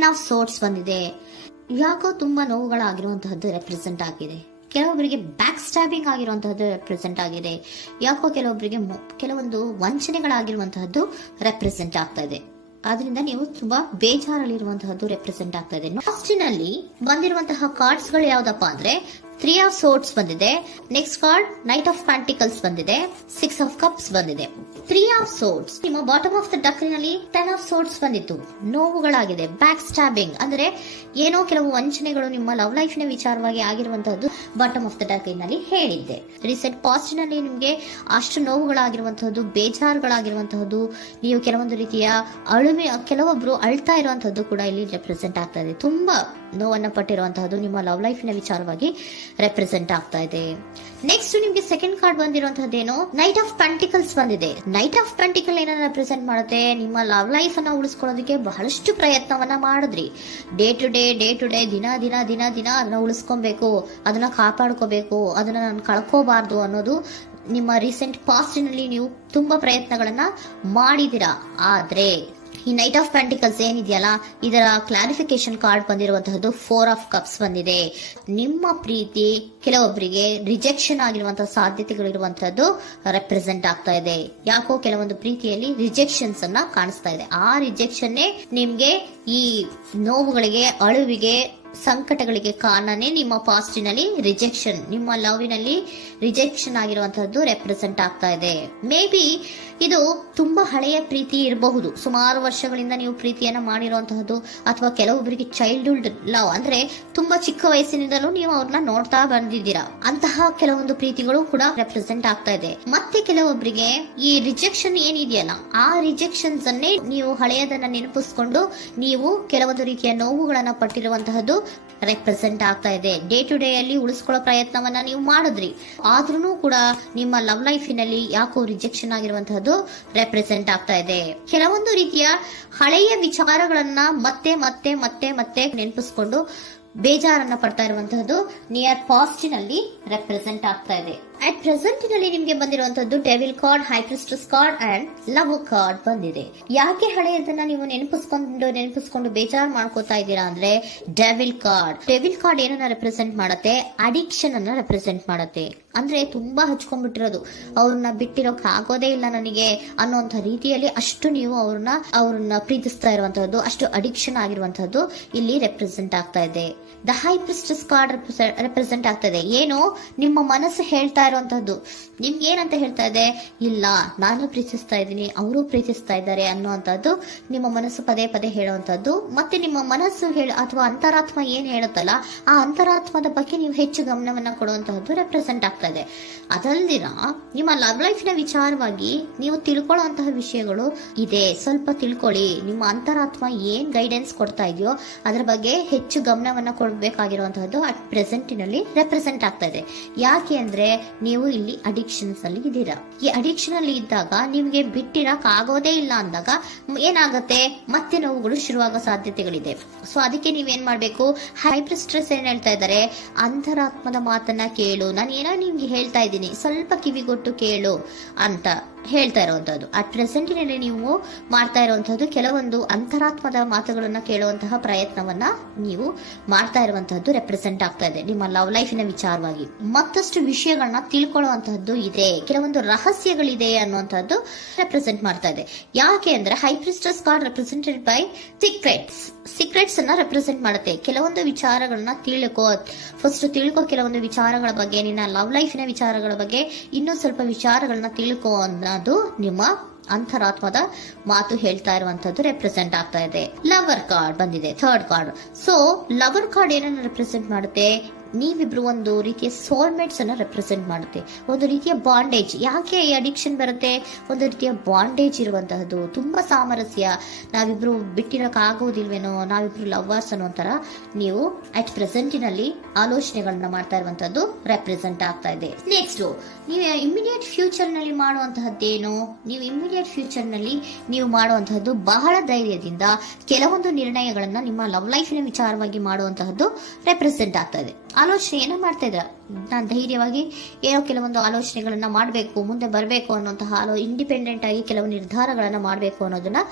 10 of swords ಬಂದಿದೆ. ಯಾಕೋ ತುಂಬಾ ನೋವುಗಳಾಗಿರುವಂತಹದ್ದು ರೆಪ್ರೆಸೆಂಟ್ ಆಗಿದೆ. ಕೆಲವೊಬ್ಬರಿಗೆ ಬ್ಯಾಕ್ ಸ್ಟ್ಯಾಬಿಂಗ್ ಆಗಿರುವಂತಹದ್ದು ರೆಪ್ರೆಸೆಂಟ್ ಆಗಿದೆ. ಯಾಕೋ ಕೆಲವೊಬ್ಬರಿಗೆ ಕೆಲವೊಂದು ವಂಚನೆಗಳಾಗಿರುವಂತಹದ್ದು ರೆಪ್ರೆಸೆಂಟ್ ಆಗ್ತಾ ಇದೆ. ಆದ್ರಿಂದ ನೀವು ತುಂಬಾ ಬೇಜಾರಲ್ಲಿರುವಂತಹದ್ದು ರೆಪ್ರೆಸೆಂಟ್ ಆಗ್ತಾ ಇದೆ. ಲಾಸ್ಟಿನಲ್ಲಿ ಬಂದಿರುವಂತಹ ಕಾರ್ಡ್ಸ್ ಗಳು ಯಾವ್ದಪ್ಪ ಅಂದ್ರೆ 3 ಆಫ್ ಸೋರ್ಟ್ಸ್ ಬಂದಿದೆ. Next card knight of pentacles ಬಂದಿದೆ. 6 ಆಫ್ ಕಪ್ಸ್ ಬಂದಿದೆ. 3 ಆಫ್ ಸೋರ್ಟ್ಸ್ ನಿಮ್ಮ ಬಾಟಮ್ ಆಫ್ ದ ಡಕ್ನಲ್ಲಿ 10 ಆಫ್ ಸೋರ್ಟ್ಸ್ ಬಂದಿತ್ತು. ನೋವುಗಳಾಗಿದೆ, ಬ್ಯಾಕ್ ಸ್ಟ್ಯಾಬಿಂಗ್ ಅಂದ್ರೆ ಏನೋ ಕೆಲವು ವಂಚನೆಗಳು ನಿಮ್ಮ ಲವ್ ಲೈಫ್ ನ ವಿಚಾರವಾಗಿ ಆಗಿರುವಂತಹದ್ದು ಬಾಟಮ್ ಆಫ್ ದ ಡಕ್ನಲ್ಲಿ ಹೇಳಿದ್ದೆ. ರೀಸೆಂಟ್ ಪಾಸ್ಟ್ ನಲ್ಲಿ ನಿಮ್ಗೆ ಅಷ್ಟು ನೋವುಗಳಾಗಿರುವಂತಹದ್ದು, ಬೇಜಾರುಗಳಾಗಿರುವಂತಹದ್ದು, ನೀವು ಕೆಲವೊಂದು ರೀತಿಯ ಕೆಲವೊಬ್ರು ಅಳ್ತಾ ಇರುವಂತಹದ್ದು ಕೂಡ ಇಲ್ಲಿ ರೆಪ್ರೆಸೆಂಟ್ ಆಗ್ತಾ ಇದೆ. ತುಂಬಾ ನೋವನ್ನ ಪಟ್ಟಿರುವಂತಹದ್ದು ನಿಮ್ಮ ಲವ್ ಲೈಫ್ ನ ವಿಚಾರವಾಗಿ ರೆಪ್ರೆಸೆಂಟ್ ಆಗ್ತಾ ಇದೆ. ನೆಕ್ಸ್ಟ್ ನಿಮ್ಗೆ ಸೆಕೆಂಡ್ ಕಾರ್ಡ್ ಬಂದಿರುವಂತಹದ್ದೇನು ನೈಟ್ ಆಫ್ ಪ್ಯಾಂಟಿಕಲ್ಸ್ ಬಂದಿದೆ. ನೈಟ್ ಆಫ್ ಪ್ಯಾಂಟಿಕಲ್ ಏನನ್ನ ರೆಪ್ರೆಸೆಂಟ್ ಮಾಡುತ್ತೆ, ನಿಮ್ಮ ಲವ್ ಲೈಫ್ ಅನ್ನ ಉಳಿಸ್ಕೊಳ್ಳೋದಕ್ಕೆ ಬಹಳಷ್ಟು ಪ್ರಯತ್ನವನ್ನ ಮಾಡಿದ್ರಿ. ಡೇ ಟು ಡೇ ದಿನ ಅದನ್ನ ಉಳಿಸ್ಕೊಬೇಕು, ಅದನ್ನ ಕಾಪಾಡ್ಕೋಬೇಕು, ಅದನ್ನ ನಾನು ಕಳ್ಕೋಬಾರ್ದು ಅನ್ನೋದು ನಿಮ್ಮ ರೀಸೆಂಟ್ ಪಾಸ್ಟ್ ನಲ್ಲಿ ನೀವು ತುಂಬಾ ಪ್ರಯತ್ನಗಳನ್ನ ಮಾಡಿದಿರಾ. ಆದ್ರೆ ಈ ನೈಟ್ ಆಫ್ ಪ್ಯಾಂಟಿಕಲ್ಸ್ ಏನಿದೆಯಲ್ಲ, ಇದರ ಕ್ಲಾರಿಫಿಕೇಶನ್ ಕಾರ್ಡ್ ಬಂದಿರುವಂತಹದ್ದು 4 ಆಫ್ ಕಪ್ಸ್ ಬಂದಿದೆ. ನಿಮ್ಮ ಪ್ರೀತಿ ಕೆಲವೊಬ್ಬರಿಗೆ ರಿಜೆಕ್ಷನ್ ಆಗಿರುವಂತಹ ಸಾಧ್ಯತೆಗಳಿರುವಂತಹದ್ದು ರೆಪ್ರೆಸೆಂಟ್ ಆಗ್ತಾ ಇದೆ. ಯಾಕೋ ಕೆಲವೊಂದು ಪ್ರೀತಿಯಲ್ಲಿ ರಿಜೆಕ್ಷನ್ಸ್ ಅನ್ನ ಕಾಣಿಸ್ತಾ ಇದೆ. ಆ ರಿಜೆಕ್ಷನ್ನೇ ನಿಮ್ಗೆ ಈ ನೋವುಗಳಿಗೆ, ಅಳುವಿಗೆ, ಸಂಕಟಗಳಿಗೆ ಕಾರಣನೇ ನಿಮ್ಮ ಪಾಸ್ಟಿನಲ್ಲಿ ರಿಜೆಕ್ಷನ್, ನಿಮ್ಮ ಲವ್ನಲ್ಲಿ ರಿಜೆಕ್ಷನ್ ಆಗಿರುವಂತಹದ್ದು ರೆಪ್ರೆಸೆಂಟ್ ಆಗ್ತಾ ಇದೆ. ಮೇ ಬಿ ಇದು ತುಂಬಾ ಹಳೆಯ ಪ್ರೀತಿ ಇರಬಹುದು. ಸುಮಾರು ವರ್ಷಗಳಿಂದ ನೀವು ಪ್ರೀತಿಯನ್ನ ಮಾಡಿರುವಂತಹದ್ದು, ಅಥವಾ ಕೆಲವೊಬ್ಬರಿಗೆ ಚೈಲ್ಡ್ಹುಡ್ ಲವ್ ಅಂದ್ರೆ ತುಂಬಾ ಚಿಕ್ಕ ವಯಸ್ಸಿನಿಂದಲೂ ನೀವು ಅವ್ರನ್ನ ನೋಡ್ತಾ ಬಂದಿದ್ದೀರಾ. ಅಂತಹ ಕೆಲವೊಂದು ಪ್ರೀತಿಗಳು ಕೂಡ ರೆಪ್ರೆಸೆಂಟ್ ಆಗ್ತಾ ಇದೆ. ಮತ್ತೆ ಕೆಲವೊಬ್ಬರಿಗೆ ಈ ರಿಜೆಕ್ಷನ್ ಏನಿದೆಯಲ್ಲ, ಆ ರಿಜೆಕ್ಷನ್ಸ್ ಅನ್ನೇ ನೀವು ಹಳೆಯದನ್ನ ನೆನಪಿಸ್ಕೊಂಡು ನೀವು ಕೆಲವೊಂದು ರೀತಿಯ ನೋವುಗಳನ್ನ ಪಟ್ಟಿರುವಂತಹದ್ದು ರೆಪ್ರೆಸೆಂಟ್ ಆಗ್ತಾ ಇದೆ. ಡೇ ಟು ಡೇ ಅಲ್ಲಿ ಉಳಿಸ್ಕೊಳ್ಳೋ ಪ್ರಯತ್ನವನ್ನ ನೀವು ಮಾಡಿದ್ರಿ, ಆದ್ರೂ ಕೂಡ ನಿಮ್ಮ ಲವ್ ಲೈಫಿನಲ್ಲಿ ಯಾಕೋ ರಿಜೆಕ್ಷನ್ ಆಗಿರುವಂತಹದ್ದು ರೆಪ್ರೆಸೆಂಟ್ ಆಗ್ತಾ ಇದೆ. ಕೆಲವೊಂದು ರೀತಿಯ ಹಳೆಯ ವಿಚಾರಗಳನ್ನ ಮತ್ತೆ ಮತ್ತೆ ಮತ್ತೆ ಮತ್ತೆ ನೆನಪಿಸ್ಕೊಂಡು ಬೇಜಾರನ್ನ ಪಡ್ತಾ ಇರುವಂತಹದ್ದು ನಿಯರ್ ಪಾಸ್ಟಿನಲ್ಲಿ ರೆಪ್ರೆಸೆಂಟ್ ಆಗ್ತಾ ಇದೆ. ಅಟ್ ಪ್ರೆಸೆಂಟ್ ನಲ್ಲಿ ನಿಮ್ಗೆ ಬಂದಿರುವಂತದ್ದು devil card, high priestess card and love card ಬಂದಿದೆ. ಯಾಕೆ ಹಳೆಯದನ್ನ ನೀವು ನೆನಪಿಸ್ಕೊಂಡು ಬೇಜಾರು ಮಾಡ್ಕೋತಾ ಇದ್ದೀರಾ ಅಂದ್ರೆ ಡೆವಿಲ್ ಕಾರ್ಡ್ ಏನನ್ನ ರೆಪ್ರೆಸೆಂಟ್ ಮಾಡುತ್ತೆ, ಅಡಿಕ್ಷನ್ ಅನ್ನ ರೆಪ್ರೆಸೆಂಟ್ ಮಾಡುತ್ತೆ. ಅಂದ್ರೆ ತುಂಬಾ ಹಚ್ಕೊಂಡ್ಬಿಟ್ಟಿರೋದು, ಅವ್ರನ್ನ ಬಿಟ್ಟಿರೋಕ್ ಆಗೋದೇ ಇಲ್ಲ ನನಗೆ ಅನ್ನುವಂತ ರೀತಿಯಲ್ಲಿ ಅಷ್ಟು ನೀವು ಅವ್ರನ್ನ ಪ್ರೀತಿಸ್ತಾ ಇರುವಂತಹದ್ದು, ಅಷ್ಟು ಅಡಿಕ್ಷನ್ ಆಗಿರುವಂತಹದ್ದು ಇಲ್ಲಿ ರೆಪ್ರೆಸೆಂಟ್ ಆಗ್ತಾ ಇದೆ. The high priestess card represent ಆಗ್ತಾ ಇದೆ. ಏನು ನಿಮ್ಮ ಮನಸ್ಸು ಹೇಳ್ತಾ ಇರುವಂತಹದ್ದು, ನಿಮ್ಗೆ ಏನಂತ ಹೇಳ್ತಾ ಇದೆ, ಇಲ್ಲ ನಾನು ಪ್ರೀತಿಸ್ತಾ ಇದ್ದೀನಿ, ಅವರು ಪ್ರೀತಿಸ್ತಾ ಇದ್ದಾರೆ ಅನ್ನುವಂಥದ್ದು ನಿಮ್ಮ ಮನಸ್ಸು ಪದೇ ಪದೇ ಹೇಳುವಂತದ್ದು. ಮತ್ತೆ ನಿಮ್ಮ ಮನಸ್ಸು ಅಥವಾ ಅಂತರಾತ್ಮ ಏನ್ ಹೇಳುತ್ತಲ್ಲ, ಆ ಅಂತರಾತ್ಮದ ಬಗ್ಗೆ ನೀವು ಹೆಚ್ಚು ಗಮನವನ್ನ ಕೊಡುವಂತಹದ್ದು ರೆಪ್ರೆಸೆಂಟ್ ಆಗ್ತಾ ಇದೆ. ಅದಲ್ದಿರ ನಿಮ್ಮ ಲವ್ ಲೈಫ್ ನ ವಿಚಾರವಾಗಿ ನೀವು ತಿಳ್ಕೊಳ್ಳುವಂತಹ ವಿಷಯಗಳು ಇದೆ. ಸ್ವಲ್ಪ ತಿಳ್ಕೊಳ್ಳಿ, ನಿಮ್ಮ ಅಂತರಾತ್ಮ ಏನ್ ಗೈಡೆನ್ಸ್ ಕೊಡ್ತಾ ಇದೆಯೋ ಅದರ ಬಗ್ಗೆ ಹೆಚ್ಚು ಗಮನವನ್ನ ಕೊಡಬೇಕಾಗಿರುವಂತಹದ್ದು ಅಟ್ ಪ್ರೆಸೆಂಟಿನಲ್ಲಿ ರೆಪ್ರೆಸೆಂಟ್ ಆಗ್ತಾ ಇದೆ. ಯಾಕೆ ಅಂದ್ರೆ ನೀವು ಇಲ್ಲಿ ಅಡಿಕ್ಷನ್ಸ್ ಅಲ್ಲಿ ಇದ್ದೀರಾ. ಈ ಅಡಿಕ್ಷನ್ ಅಲ್ಲಿ ಇದ್ದಾಗ ನಿಮ್ಗೆ ಬಿಟ್ಟಿರಕ್ ಆಗೋದೇ ಇಲ್ಲ ಅಂದಾಗ ಏನಾಗುತ್ತೆ, ಮತ್ತೆ ನೋವುಗಳು ಶುರುವಾಗೋ ಸಾಧ್ಯತೆಗಳಿದೆ. ಸೊ ಅದಕ್ಕೆ ನೀವೇನ್ ಮಾಡ್ಬೇಕು, ಹೈಪರ್ ಸ್ಟ್ರೆಸ್ ಏನ್ ಹೇಳ್ತಾ ಇದ್ದಾರೆ, ಅಂತರಾತ್ಮದ ಮಾತನ್ನ ಕೇಳು, ನಾನು ಏನೋ ನಿಮ್ಗೆ ಹೇಳ್ತಾ ಇದ್ದೀನಿ, ಸ್ವಲ್ಪ ಕಿವಿಗೊಟ್ಟು ಕೇಳು ಅಂತ ಹೇಳ್ತಾ ಇರುವಂತದ್ದು. ಅಟ್ ಪ್ರೆಸೆಂಟಿನಲ್ಲಿ ನೀವು ಮಾಡ್ತಾ ಇರುವಂತಹದ್ದು ಕೆಲವೊಂದು ಅಂತರಾತ್ಮದ ಮಾತುಗಳನ್ನ ಕೇಳುವಂತಹ ಪ್ರಯತ್ನವನ್ನ ನೀವು ಮಾಡ್ತಾ ಇರುವಂತಹದ್ದು ರೆಪ್ರೆಸೆಂಟ್ ಆಗ್ತಾ ಇದೆ. ನಿಮ್ಮ ಲವ್ ಲೈಫಿನ ವಿಚಾರವಾಗಿ ಮತ್ತಷ್ಟು ವಿಷಯಗಳನ್ನ ತಿಳ್ಕೊಳ್ಳುವಂತಹದ್ದು ಇದೆ, ಕೆಲವೊಂದು ರಹಸ್ಯಗಳಿದೆ ಅನ್ನುವಂಥದ್ದು ರೆಪ್ರೆಸೆಂಟ್ ಮಾಡ್ತಾ ಇದೆ. ಯಾಕೆ ಅಂದ್ರೆ high priestess card represented by secrets ಅನ್ನ ರೆಪ್ರೆಸೆಂಟ್ ಮಾಡುತ್ತೆ. ಕೆಲವೊಂದು ವಿಚಾರಗಳನ್ನ ಫಸ್ಟ್ ತಿಳ್ಕೊ, ಕೆಲವೊಂದು ವಿಚಾರಗಳ ಬಗ್ಗೆ, ನಿನ್ನ ಲವ್ ಲೈಫಿನ ವಿಚಾರಗಳ ಬಗ್ಗೆ ಇನ್ನೂ ಸ್ವಲ್ಪ ವಿಚಾರಗಳನ್ನ ತಿಳ್ಕೊ ಅನ್ನೋದು ನಿಮ್ಮ ಅಂತರಾತ್ಮದ ಮಾತು ಹೇಳ್ತಾ ಇರುವಂತದ್ದು ರೆಪ್ರೆಸೆಂಟ್ ಆಗ್ತಾ ಇದೆ. ಲವರ್ ಕಾರ್ಡ್ ಬಂದಿದೆ, third card. So lover card ಏನನ್ನ ರೆಪ್ರೆಸೆಂಟ್ ಮಾಡುತ್ತೆ, ನೀವಿಬ್ರು ಒಂದು ರೀತಿಯ ಸೋಲ್ಮೇಟ್ಸ್ ಅನ್ನ ರೆಪ್ರೆಸೆಂಟ್ ಮಾಡುತ್ತೆ, ಒಂದು ರೀತಿಯ ಬಾಂಡೇಜ್. ಯಾಕೆ ಈ ಅಡಿಕ್ಷನ್ ಬರುತ್ತೆ, ಒಂದು ರೀತಿಯ ಬಾಂಡೇಜ್ ಇರುವಂತಹದ್ದು, ತುಂಬಾ ಸಾಮರಸ್ಯ, ನಾವಿಬ್ರು ಬಿಟ್ಟಿರಕ್ ಆಗೋದಿಲ್ವೇನೋ, ನಾವಿಬ್ರು ಲವರ್ಸ್ ಅನ್ನೋ ತರ ನೀವು ಅಟ್ ಪ್ರೆಸೆಂಟಿನಲ್ಲಿ ಆಲೋಚನೆಗಳನ್ನ ಮಾಡ್ತಾ ಇರುವಂತದ್ದು ರೆಪ್ರೆಸೆಂಟ್ ಆಗ್ತಾ ಇದೆ. ನೆಕ್ಸ್ಟ್ ನೀವು ಇಮಿಡಿಯೇಟ್ ಫ್ಯೂಚರ್ ನಲ್ಲಿ ಮಾಡುವಂತಹದ್ದೇನು, ನೀವು ಇಮಿಡಿಯೇಟ್ ಫ್ಯೂಚರ್ ನಲ್ಲಿ ನೀವು ಮಾಡುವಂತಹದ್ದು ಬಹಳ ಧೈರ್ಯದಿಂದ ಕೆಲವೊಂದು ನಿರ್ಣಯಗಳನ್ನ ನಿಮ್ಮ ಲವ್ ಲೈಫಿನ ವಿಚಾರವಾಗಿ ಮಾಡುವಂತಹದ್ದು ರೆಪ್ರೆಸೆಂಟ್ ಆಗ್ತಾ ಇದೆ. ಆಲೋಚನೆಯನ್ನ ಮಾಡ್ತಾ ಇದ್ರ. ನಾನು ಧೈರ್ಯವಾಗಿ ಏನೋ ಕೆಲವೊಂದು ಆಲೋಚನೆಗಳನ್ನ ಮಾಡಬೇಕು, ಮುಂದೆ ಬರಬೇಕು ಅನ್ನುವಂತಹ ಇಂಡಿಪೆಂಡೆಂಟ್ ಆಗಿ ಕೆಲವು ನಿರ್ಧಾರಗಳನ್ನ ಮಾಡಬೇಕು ಅನ್ನೋದನ್ನ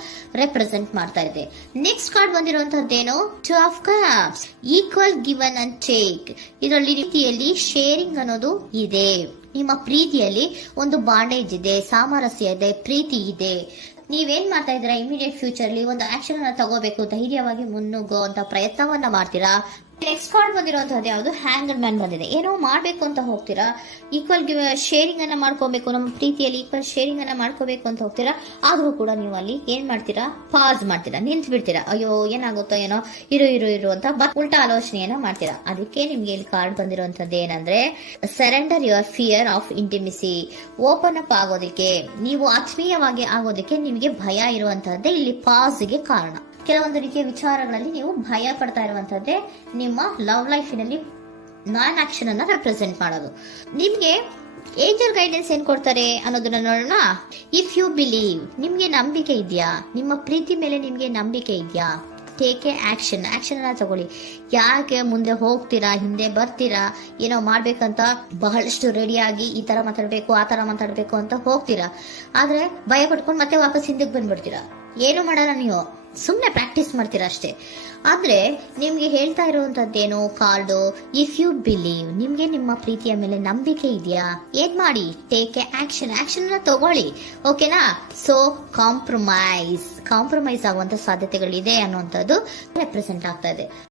ರೆಪ್ರೆಸೆಂಟ್ ಮಾಡ್ತಾ ಇದೆ. ನೆಕ್ಸ್ಟ್ ಕಾರ್ಡ್ ಬಂದಿರುವಂತಹದ್ದೇನು, 2 of cups, equal given and take. ಇದರಲ್ಲಿ ರೀತಿಯಲ್ಲಿ ಶೇರಿಂಗ್ ಅನ್ನೋದು ಇದೆ. ನಿಮ್ಮ ಪ್ರೀತಿಯಲ್ಲಿ ಒಂದು ಬಾಂಡೇಜ್ ಇದೆ, ಸಾಮರಸ್ಯ ಇದೆ, ಪ್ರೀತಿ ಇದೆ. ನೀವೇನ್ ಮಾಡ್ತಾ ಇದ್ದೀರಾ, ಇಮಿಡಿಯೇಟ್ ಫ್ಯೂಚರ್ ಅಲ್ಲಿ ಒಂದು ಆಕ್ಷನ್ ಅನ್ನ ತಗೋಬೇಕು, ಧೈರ್ಯವಾಗಿ ಮುನ್ನುಗ್ಗೋ ಅಂತ ಪ್ರಯತ್ನವನ್ನ ಮಾಡ್ತೀರಾ. ನೆಕ್ಸ್ಟ್ ಕಾರ್ಡ್ ಬಂದಿರುವಂತಹದ್ದು ಯಾವುದು, ಹ್ಯಾಂಗರ್ ಮ್ಯಾನ್ ಬಂದಿದೆ. ಏನೋ ಮಾಡ್ಬೇಕು ಅಂತ ಹೋಗ್ತೀರಾ, ಈಕ್ವಲ್ ಶೇರಿಂಗ್ ಅನ್ನ ಮಾಡ್ಕೋಬೇಕು, ನಮ್ಮ ಪ್ರೀತಿಯಲ್ಲಿ ಈಕ್ವಲ್ ಶೇರಿಂಗ್ ಅನ್ನ ಮಾಡ್ಕೋಬೇಕು ಅಂತ ಹೋಗ್ತೀರಾ. ಆದ್ರೂ ಕೂಡ ನೀವು ಅಲ್ಲಿ ಏನ್ ಮಾಡ್ತೀರಾ, ಪಾಸ್ ಮಾಡ್ತೀರಾ, ನಿಂತು ಬಿಡ್ತೀರಾ. ಅಯ್ಯೋ ಏನಾಗುತ್ತೋ ಏನೋ, ಇರು ಅಂತ ಉಲ್ಟಾ ಆಲೋಚನೆಯನ್ನ ಮಾಡ್ತೀರಾ. ಅದಕ್ಕೆ ನಿಮ್ಗೆ ಇಲ್ಲಿ ಕಾರ್ಡ್ ಬಂದಿರುವಂತದ್ದು ಏನಂದ್ರೆ, surrender your fear of intimacy. Open up ಆಗೋದಕ್ಕೆ, ನೀವು ಆತ್ಮೀಯವಾಗಿ ಆಗೋದಕ್ಕೆ ನಿಮಗೆ ಭಯ ಇರುವಂತಹದ್ದೇ ಇಲ್ಲಿ ಪಾಸ್ಗೆ ಕಾರಣ. ಕೆಲವೊಂದು ರೀತಿಯ ವಿಚಾರಗಳಲ್ಲಿ ನೀವು ಭಯ ಪಡ್ತಾ ಇರುವಂತದ್ದೇ ನಿಮ್ಮ ಲವ್ ಲೈಫಿನಲ್ಲಿ ನಾನ್ ಆಕ್ಷನ್ ಅನ್ನ ರೆಪ್ರೆಸೆಂಟ್ ಮಾಡೋದು. ನಿಮ್ಗೆ ಏಂಜಲ್ ಗೈಡೆನ್ಸ್ ಏನ್ ಕೊಡ್ತಾರೆ ಅನ್ನೋದನ್ನ ನೋಡೋಣ. ಇಫ್ ಯು ಬಿಲೀವ್, ನಿಮ್ಗೆ ನಂಬಿಕೆ ಇದೆಯಾ, ನಿಮ್ಮ ಪ್ರೀತಿ ಮೇಲೆ ನಿಮ್ಗೆ ನಂಬಿಕೆ ಇದೆಯಾ, ಟೇಕ್ ಎ ಆಕ್ಷನ್ ಅನ್ನ ತಗೊಳ್ಳಿ. ಯಾಕೆ ಮುಂದೆ ಹೋಗ್ತೀರಾ, ಹಿಂದೆ ಬರ್ತೀರಾ, ಏನೋ ಮಾಡ್ಬೇಕಂತ ಬಹಳಷ್ಟು ರೆಡಿಯಾಗಿ ಈ ತರ ಮಾತಾಡ್ಬೇಕು ಆ ತರ ಮಾತಾಡ್ಬೇಕು ಅಂತ ಹೋಗ್ತೀರಾ. ಆದ್ರೆ ಭಯ ಪಟ್ಕೊಂಡು ಮತ್ತೆ ವಾಪಸ್ ಹಿಂದಕ್ಕೆ ಬಂದ್ಬಿಡ್ತೀರಾ. ಏನು ಮಾಡಲ್ಲ, ನೀವು ಸುಮ್ನೆ ಪ್ರಾಕ್ಟೀಸ್ ಮಾಡ್ತೀರಾ ಅಷ್ಟೇ. ಆದ್ರೆ ನಿಮ್ಗೆ ಹೇಳ್ತಾ ಇರುವಂತದ್ದೇನು ಕಾರ್ಡು, ಇಫ್ ಯು ಬಿಲೀವ್, ನಿಮ್ಗೆ ನಿಮ್ಮ ಪ್ರೀತಿಯ ಮೇಲೆ ನಂಬಿಕೆ ಇದೆಯಾ, ಏನ್ ಮಾಡಿ, ಟೇಕ್ ಎ ಆಕ್ಷನ್ ಅನ್ನ ತಗೊಳ್ಳಿ. ಓಕೆನಾ. ಸೊ ಕಾಂಪ್ರಮೈಸ್ ಆಗುವಂತ ಸಾಧ್ಯತೆಗಳಿದೆ ಅನ್ನುವಂಥದ್ದು ರೆಪ್ರೆಸೆಂಟ್ ಆಗ್ತಾ ಇದೆ.